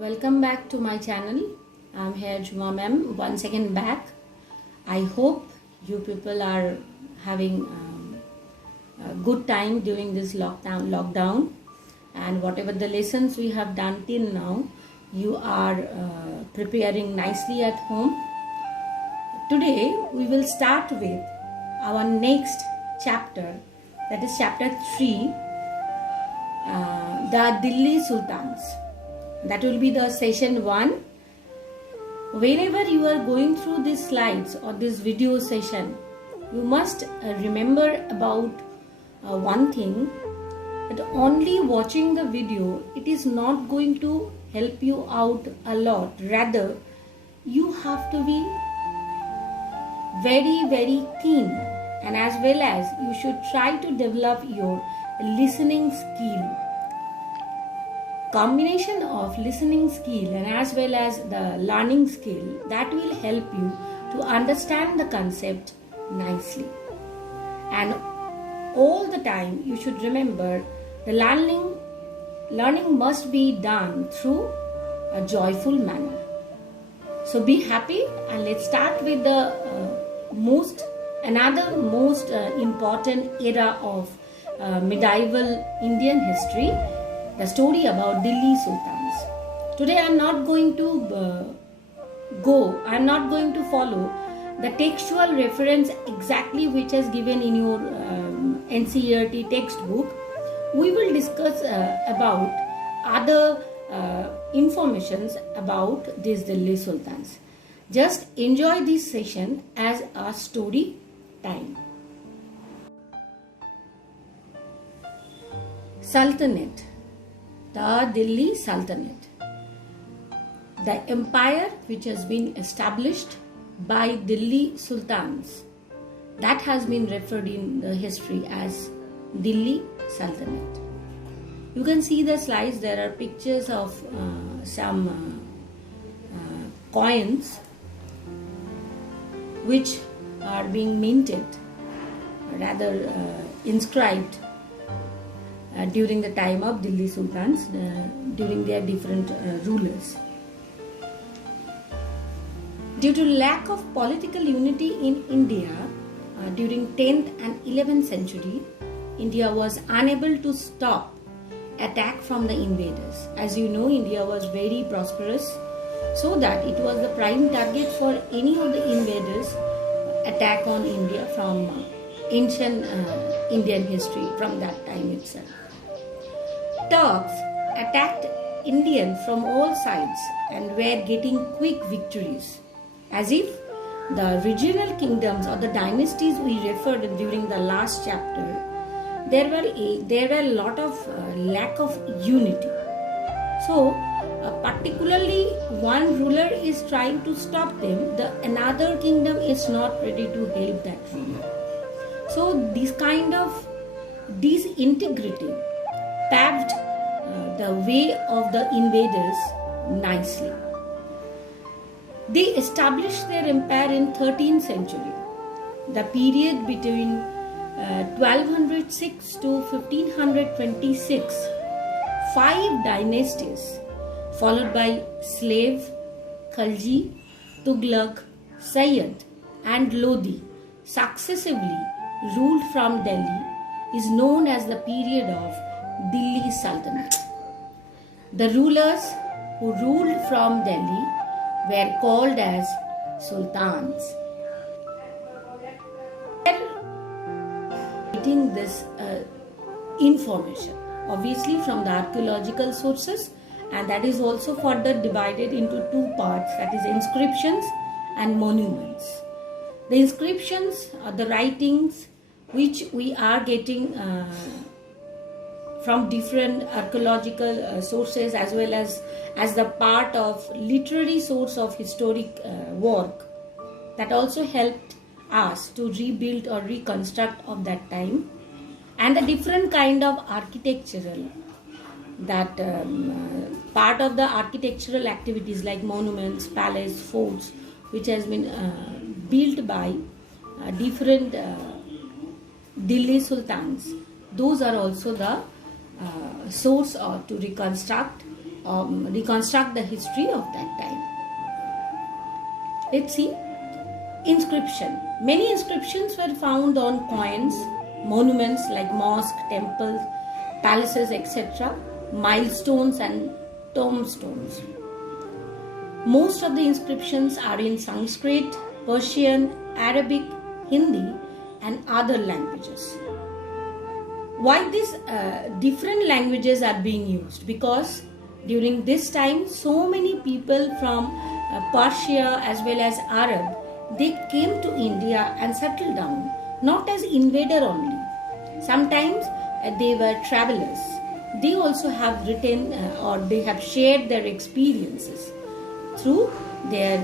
Welcome back to my channel. I'm here Juma ma'am once again back. I hope you people are having a good time during this lockdown and whatever the lessons we have done till now, you are preparing nicely at home. Today we will start with our next chapter, that is chapter 3, the Delhi Sultans. That will be the session 1. Whenever you are going through these slides or this video session, you must remember about one thing, that only watching the video, it is not going to help you out a lot. Rather, you have to be very keen, and as well as you should try to develop your listening skill. Combination of listening skill and as well as the learning skill, that will help you to understand the concept nicely. And all the time you should remember the learning must be done through a joyful manner. So be happy, and let's start with the another most important era of medieval Indian history, the story about Delhi Sultans. Today I am not going to follow the textual reference exactly which is given in your NCERT textbook. We will discuss about other informations about these Delhi Sultans. Just enjoy this session as a story time. Sultanate. The Delhi Sultanate, the empire which has been established by Delhi Sultans, that has been referred in the history as Delhi Sultanate. You can see the slides. There are pictures of some coins which are being minted, rather inscribed during the time of Delhi Sultans, during their different rulers. Due to lack of political unity in India during 10th and 11th century, India was unable to stop attack from the invaders. As you know, India was very prosperous, so that it was the prime target for any of the invaders attack on India from ancient Indian history, from that time itself. Turks attacked Indians from all sides and were getting quick victories, as if the regional kingdoms or the dynasties we referred during the last chapter, there were a lot of lack of unity. So particularly one ruler is trying to stop them, another kingdom is not ready to help that ruler. So this kind of disintegrity paved the way of the invaders nicely. They established their empire in 13th century, the period between 1206 to 1526. 5 dynasties followed by Slave, Khalji, Tughlaq, Sayyid and Lodi successively ruled from Delhi is known as the period of Delhi Sultanate. The rulers who ruled from Delhi were called as Sultans. Getting this information, obviously from the archaeological sources, and that is also further divided into 2 parts, that is inscriptions and monuments. The inscriptions are the writings which we are getting from different archaeological sources, as well as the part of literary source of historic work, that also helped us to rebuild or reconstruct of that time. And the different kind of architectural, that part of the architectural activities like monuments, palace, forts, which has been built by different Delhi Sultans, those are also the source to reconstruct reconstruct the history of that time. Let's see. Inscription. Many inscriptions were found on coins, monuments like mosques, temples, palaces, etc., milestones and tombstones. Most of the inscriptions are in Sanskrit, Persian, Arabic, Hindi and other languages. Why these different languages are being used? Because during this time so many people from Persia as well as Arab, they came to India and settled down, not as invader only. Sometimes they were travelers. They also have written or they have shared their experiences through their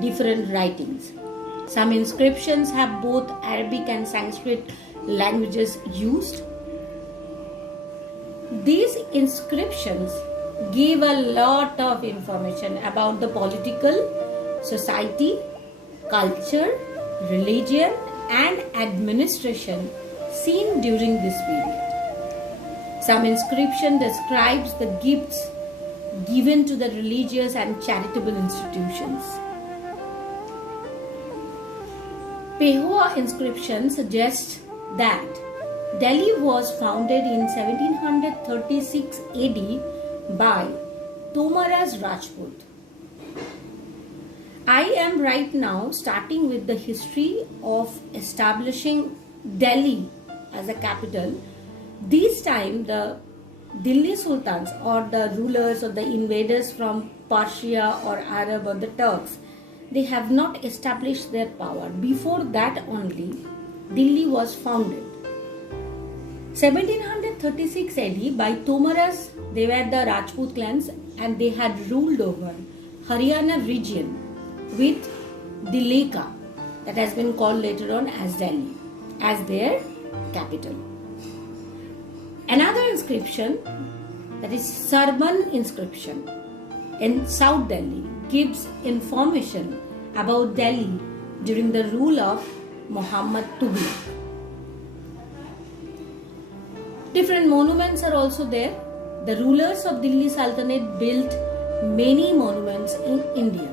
different writings. Some inscriptions have both Arabic and Sanskrit languages used. These inscriptions give a lot of information about the political, society, culture, religion and administration seen during this period. Some inscription describes the gifts given to the religious and charitable institutions. Pehua inscription suggests that Delhi was founded in 1736 AD by Tomaraz Rajput. I am right now starting with the history of establishing Delhi as a capital. This time the Delhi Sultans or the rulers or the invaders from Persia or Arab or the Turks, they have not established their power. Before that only, Delhi was founded. 1736 AD by Tomaraz, they were the Rajput clans and they had ruled over Haryana region with Dileka, that has been called later on as Delhi, as their capital. Another inscription, that is Sarban inscription in South Delhi, gives information about Delhi during the rule of Muhammad Tughlaq. Different monuments are also there. The rulers of Delhi Sultanate built many monuments in India.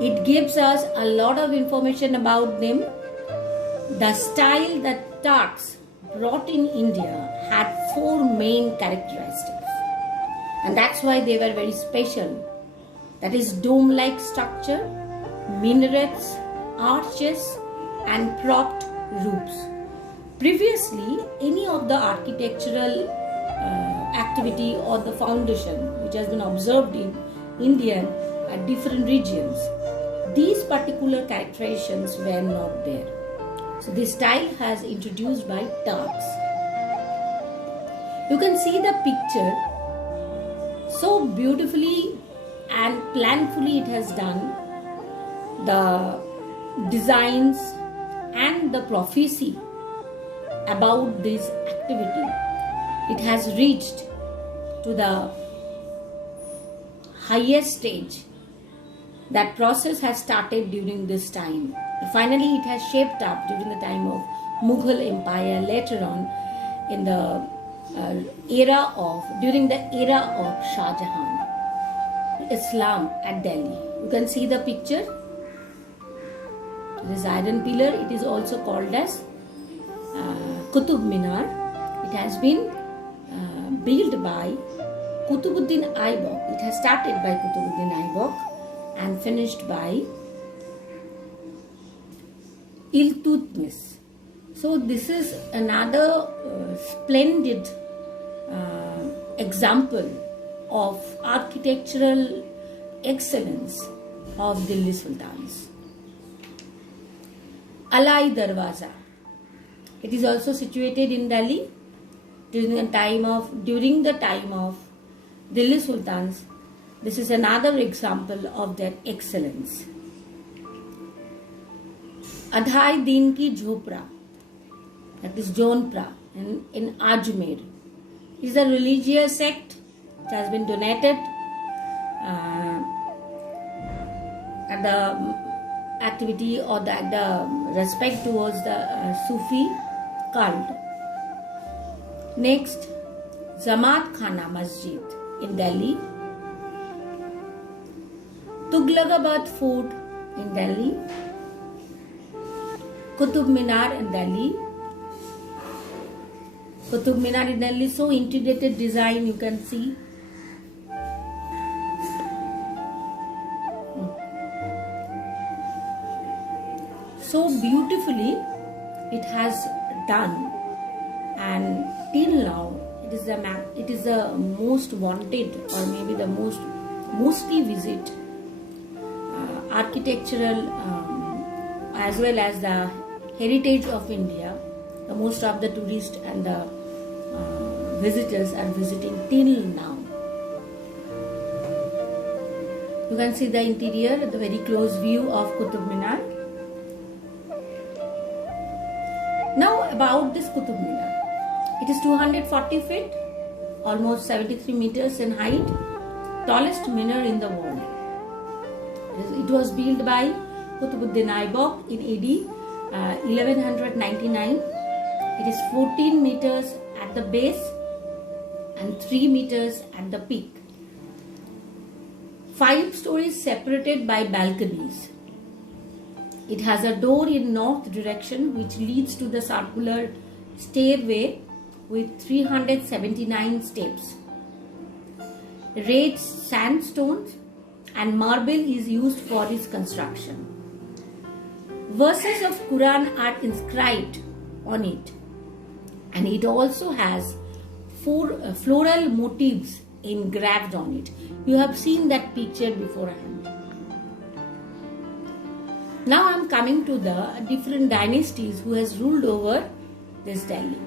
It gives us a lot of information about them. The style that Turks brought in India had four main characteristics, and that's why they were very special. That is dome-like structure, minarets, arches and propped roofs. Previously, any of the architectural activity or the foundation which has been observed in India at different regions, these particular characterizations were not there. So this style has introduced by Turks. You can see the picture, so beautifully and planfully it has done. The designs and the prophecy about this activity, it has reached to the highest stage. That process has started during this time. Finally, it has shaped up during the time of Mughal Empire, later on in the during the era of Shah Jahan. Islam at Delhi. You can see the picture. This iron pillar, it is also called as Qutub Minar. It has been built by Qutubuddin Aibak. It has started by Qutubuddin Aibak and finished by Iltutmish. So this is another splendid example of architectural excellence of Delhi Sultans. Alai Darwaza. It is also situated in Delhi during the time of Delhi Sultans. This is another example of their excellence. Adhai Din Ki Jhopra, that is Jonpra in Ajmer, is a religious sect which has been donated at the activity or the respect towards the Sufi cult. Next, Zamat Khana Masjid. in Delhi, Tughlaqabad Fort in Delhi, Qutub Minar in Delhi. Qutub Minar in Delhi, so integrated design you can see. So beautifully it has done, and till now it is the most wanted, or maybe the mostly visit architectural as well as the heritage of India. The most of the tourists and the visitors are visiting till now. You can see the interior, the very close view of Qutub Minar. Now about this Qutub Minar. It is 240 feet, almost 73 meters in height, tallest minar in the world. It was built by Qutbuddin Aibak in AD 1199. It is 14 meters at the base and 3 meters at the peak. 5 stories separated by balconies. It has a door in north direction which leads to the circular stairway with 379 steps. Red sandstones and marble is used for its construction. Verses of Quran are inscribed on it, and it also has 4 floral motifs engraved on it. You have seen that picture beforehand. Now I am coming to the different dynasties who has ruled over this Delhi.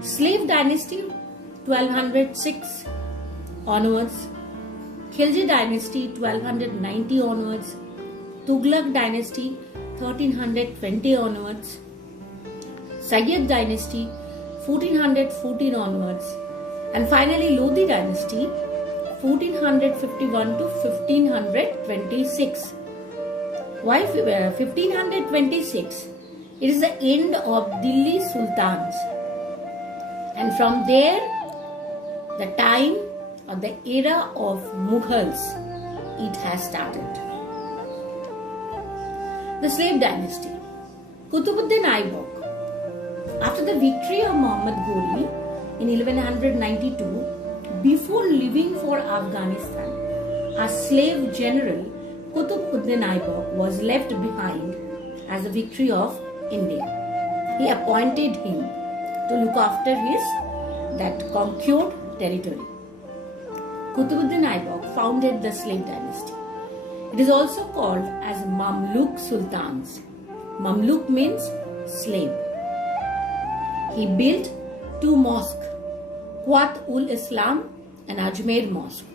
Slave dynasty 1206 onwards, Khilji dynasty 1290 onwards, Tughlaq dynasty 1320 onwards, Sayyid dynasty 1414 onwards, and finally Lodi dynasty 1451 to 1526. Why 1526? It is the end of Delhi Sultans, and from there the time or the era of Mughals it has started. The slave dynasty. Qutbuddin Aibak. After the victory of Muhammad Ghori in 1192, before leaving for Afghanistan, a slave general Qutbuddin Aibak was left behind as the victory of India. He appointed him to look after that conquered territory. Qutbuddin Aibak founded the slave dynasty. It is also called as Mamluk Sultans. Mamluk means slave. He built 2 mosques, Quat-ul-Islam and Ajmer Mosque.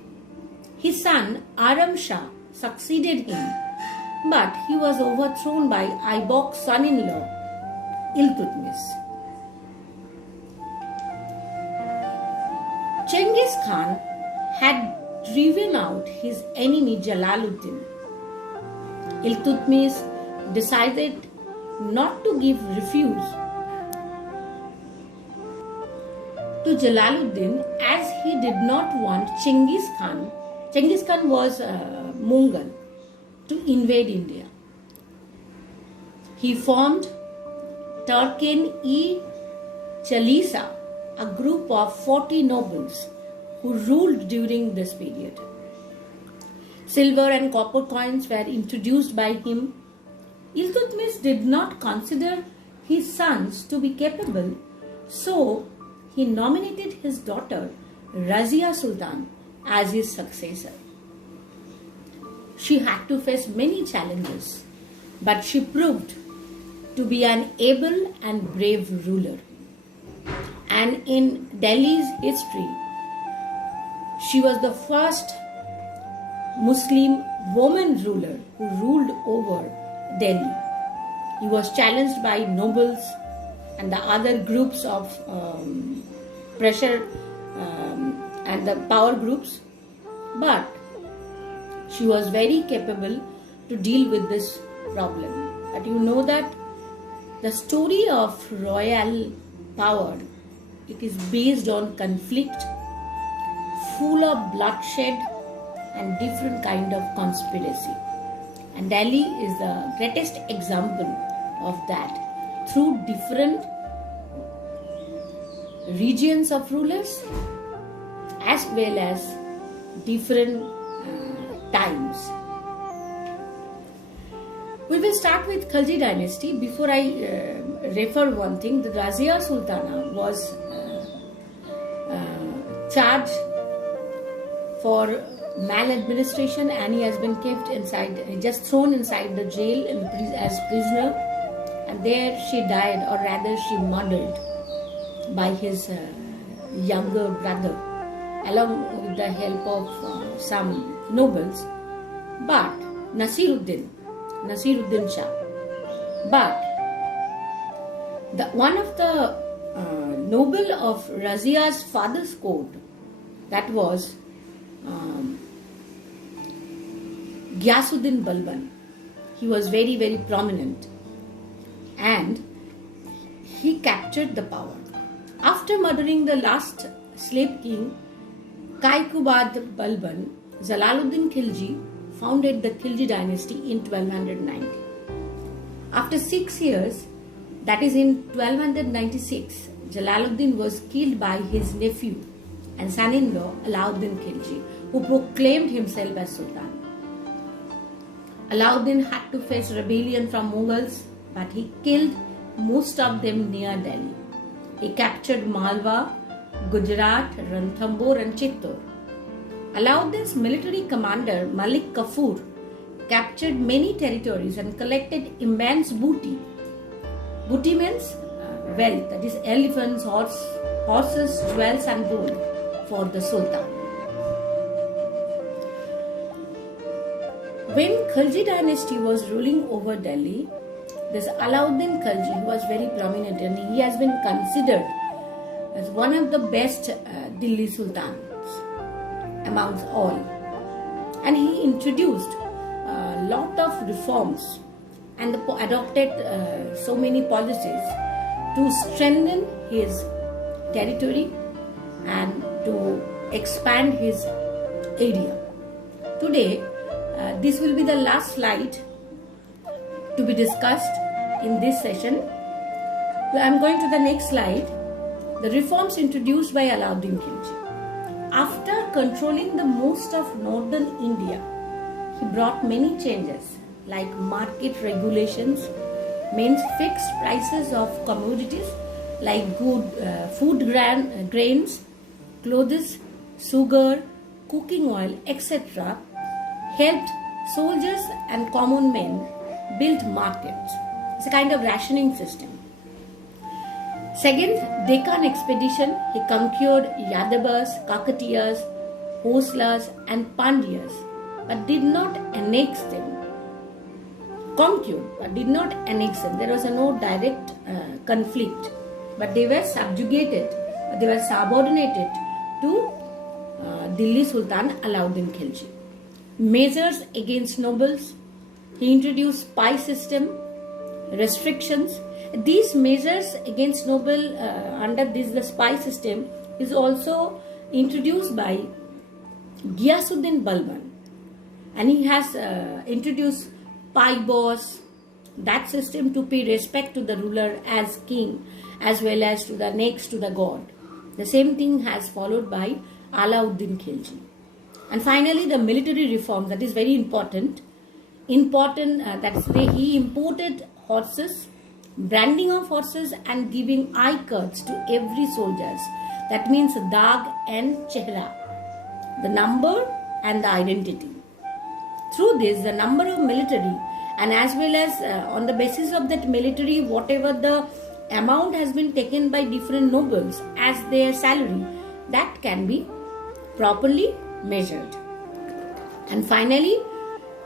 His son Aram Shah succeeded him, but he was overthrown by Aibak's son-in-law, Iltutmish. Genghis Khan had driven out his enemy Jalaluddin. Iltutmish decided not to give refuge to Jalaluddin as he did not want Genghis Khan was Mongol, to invade India. He formed Turken-e-Chalisa, a group of 40 nobles who ruled during this period. Silver and copper coins were introduced by him. Iltutmish did not consider his sons to be capable, so he nominated his daughter Razia Sultan as his successor. She had to face many challenges, but she proved to be an able and brave ruler. And in Delhi's history, she was the first Muslim woman ruler who ruled over Delhi. He was challenged by nobles and the other groups of pressure and the power groups, but she was very capable to deal with this problem. But you know that the story of royal power, it is based on conflict, full of bloodshed and different kind of conspiracy. And Delhi is the greatest example of that. Through different regions of rulers as well as different times. We will start with Khalji dynasty. Before I refer one thing, the Razia Sultana was charged for maladministration, and he has been kept inside, just thrown inside the jail as prisoner, and there she died, or rather she murdered by his younger brother along with the help of some nobles. But Nasiruddin Shah, but one of the noble of Razia's father's court, that was Ghiyasuddin Balban. He was very, very prominent, and he captured the power. After murdering the last slave king, Kaikubad Balban, Jalaluddin Khilji founded the Khilji dynasty in 1290. After 6 years, that is in 1296, Jalaluddin was killed by his nephew and son-in-law Alauddin Khilji, who proclaimed himself as Sultan. Alauddin had to face rebellion from Mughals, but he killed most of them near Delhi. He captured Malwa, Gujarat, Ranthambore and Chittor. Alauddin's military commander Malik Kafur captured many territories and collected immense booty. Booty means wealth, that is elephants, horses, jewels and gold for the Sultan. When Khalji dynasty was ruling over Delhi, this Alauddin Khalji was very prominent, and he has been considered as one of the best Delhi sultans amongst all. And he introduced a lot of reforms and adopted so many policies to strengthen his territory and to expand his area. Today, this will be the last slide to be discussed in this session. I am going to the next slide. The reforms introduced by Alauddin Khilji. After controlling the most of northern India, he brought many changes like market regulations, means fixed prices of commodities like food grains, clothes, sugar, cooking oil, etc. helped soldiers and common men build markets. It's a kind of rationing system. Second, Deccan expedition, he conquered Yadavas, Kakatiyas, Hoslas and Pandyas, but did not annex them. Conquered, but did not annex them. There was no direct conflict, but they were subjugated, they were subordinated to Delhi Sultan Alauddin Khilji. Measures against nobles, he introduced spy system, restrictions. These measures against noble under the spy system is also introduced by Ghiyasuddin Balban, and he has introduced Pai Boss, that system to pay respect to the ruler as king as well as to the next to the god. The same thing has followed by Alauddin Khilji. And finally, the military reform, that is very important. That is where he imported horses, branding of horses and giving eye cuts to every soldiers. That means dag and chehra, the number and the identity. Through this, the number of military, and as well as on the basis of that military, whatever the amount has been taken by different nobles as their salary, that can be properly measured. And finally,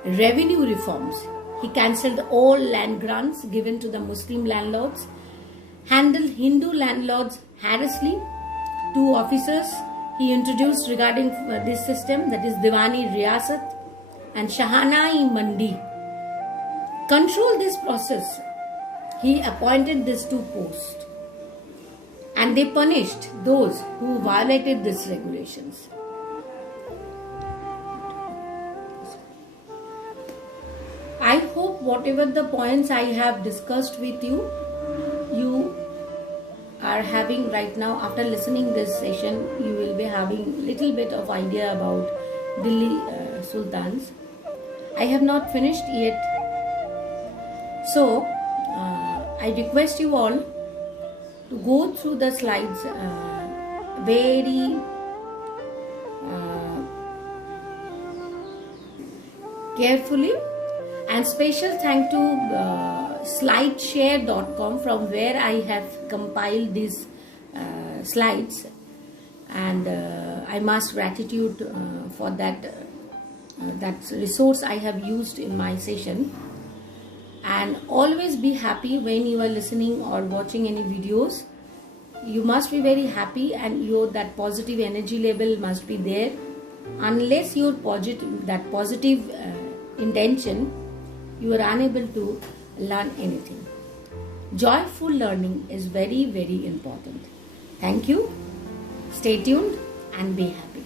revenue reforms. He cancelled all land grants given to the Muslim landlords, handled Hindu landlords harshly. 2 officers he introduced regarding this system, that is Diwani Riyasat and Shahana-i Mandi. Control this process. He appointed these 2 posts, and they punished those who violated these regulations. hope whatever the points I have discussed with you, you are having right now. After listening this session, you will be having little bit of idea about Delhi Sultans. I have not finished yet, so I request you all to go through the slides very carefully, and special thank to slideshare.com, from where I have compiled these slides, and I must gratitude for that resource I have used in my session. And always be happy when you are listening or watching any videos. You must be very happy, and that positive energy level must be there. Unless your positive intention, you are unable to learn anything. Joyful learning is very, very important. Thank you. Stay tuned and be happy.